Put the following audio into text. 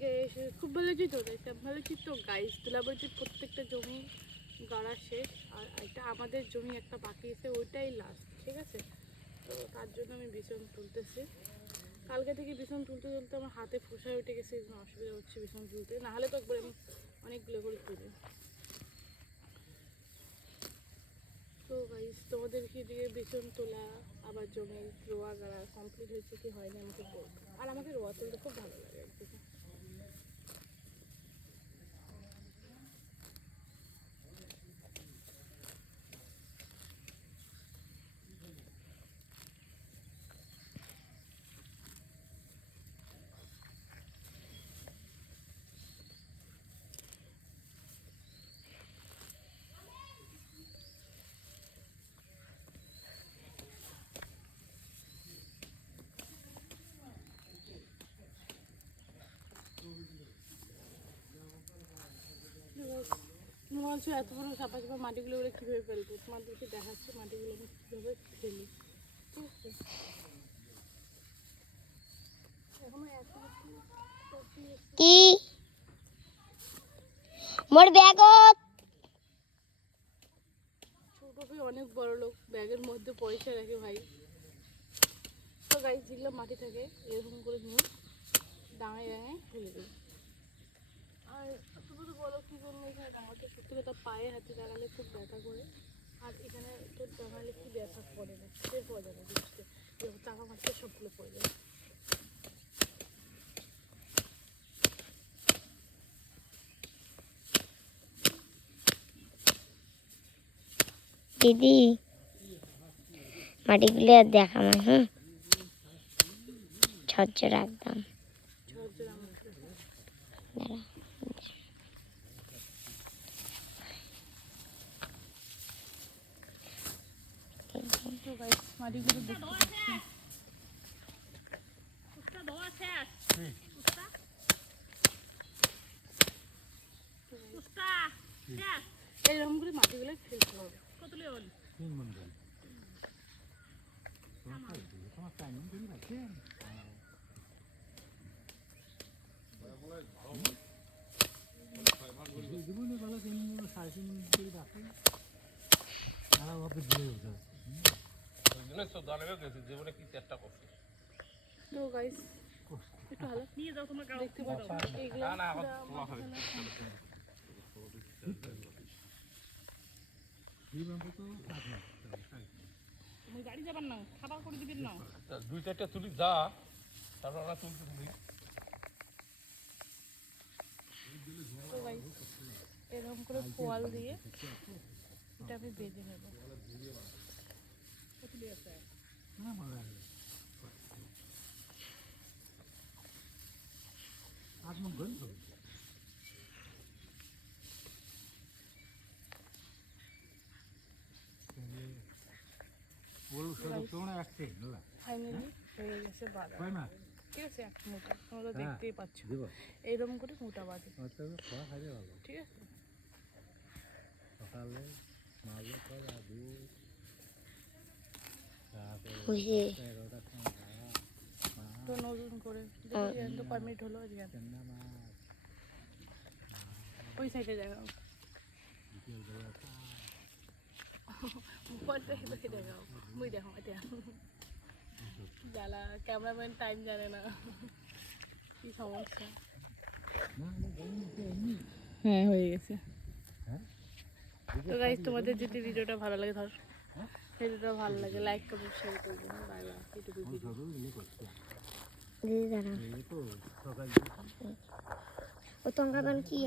থেকে এসে খুব ভালো চিত্র দেখতাম, ভালো চিত্র গাইস। দুলাবাড়িতে প্রত্যেকটা জমি গাড়া শেষ, আর এটা আমাদের জমি একটা বাকি আছে, ওইটাই লাস্ট, ঠিক আছে। তো তার জন্য আমি বিছন তুলতেছি। কালকে থেকে বিছন তুলতে তুলতে আমার হাতে ফোসা উঠে গেছে, এই জন্য অসুবিধা হচ্ছে বিছন তুলতে, নাহলে তো একবার আমি অনেকগুলো করে তুলি। তো গাইস তোমাদের কি দিকে বিছন তোলা আবার জমি রোয়া গাড়া কমপ্লিট হয়েছে কি হয়নি আমাকে বলবো। আর আমাকে রোয়া তুলতে খুব ভালো লাগে একদিকে। বলছো এত বড় চাপা চাপা মাটিগুলো ওরা কীভাবে ফেলবো, তোমাদেরকে দেখাচ্ছে মাটিগুলো আমি কীভাবে ফেলি, ঠিক আছে। কি মোর ব্যাগত ছোট ভাই অনেক বড় লোক, ব্যাগের মধ্যে পয়সা রাখে ভাই। তো গাইস যেগুলো মাটি থাকে এরকম করে নিয়ে ডাঙায় ডাঙায় ফেলে দিই। আর তুমি তো বলো কী করবো, এখানে ডাঙাতে সত্যি কথা পায়ে হাতে দাঁড়ালে খুব ব্যথা করে, আর এখানে তো দাঁড়ালে কি ব্যথা করে না, টের পাওয়া যাবে বুঝতে, চাকা মারতে সবগুলো পড়ে যাবে। দিদি মাটিগুলো দেখাম, হুম ঝরঝর একদম। মাটিগুলো দেখতে এইরকম করে মাটিগুলো ফেলতে হবে। তো গাইস একটু ভালো নিয়ে যাও, তোমরা দেখতে পাচ্ছ এইগুলো গাড়ি যাবার না, খাবার করে দিবেন না, দুই চারটা তুলি যা, তারপর আমরা তুলতে তুলি। এরকম করে পোয়াল দিয়ে এটা আমি বেঁধে নেব। ফাইনালি হয়ে গেছে বাঁধা, ঠিক আছে। এক মোটা তোমরা দেখতেই পাচ্ছ, এইরকম করে মোটা বাঁধে, ঠিক আছে। তো নতুন করে তো কয় মিনিট হলো, ওই সাইডে দেখাও, দেখাও মুই দেখো এটা জ্বালা, ক্যামেরাম্যান টাইম জানে না, কি সমস্যা। হ্যাঁ হয়ে গেছে। তো গাইস তোমাদের যদি ভিডিওটা ভালো লাগে, ধর ভিডিওটা ভালো লাগে লাইক কমেন্ট শেয়ার করবেন, বাই বাই। এইটুকু ভিডিও দিদি দাঁড়া ও তো কি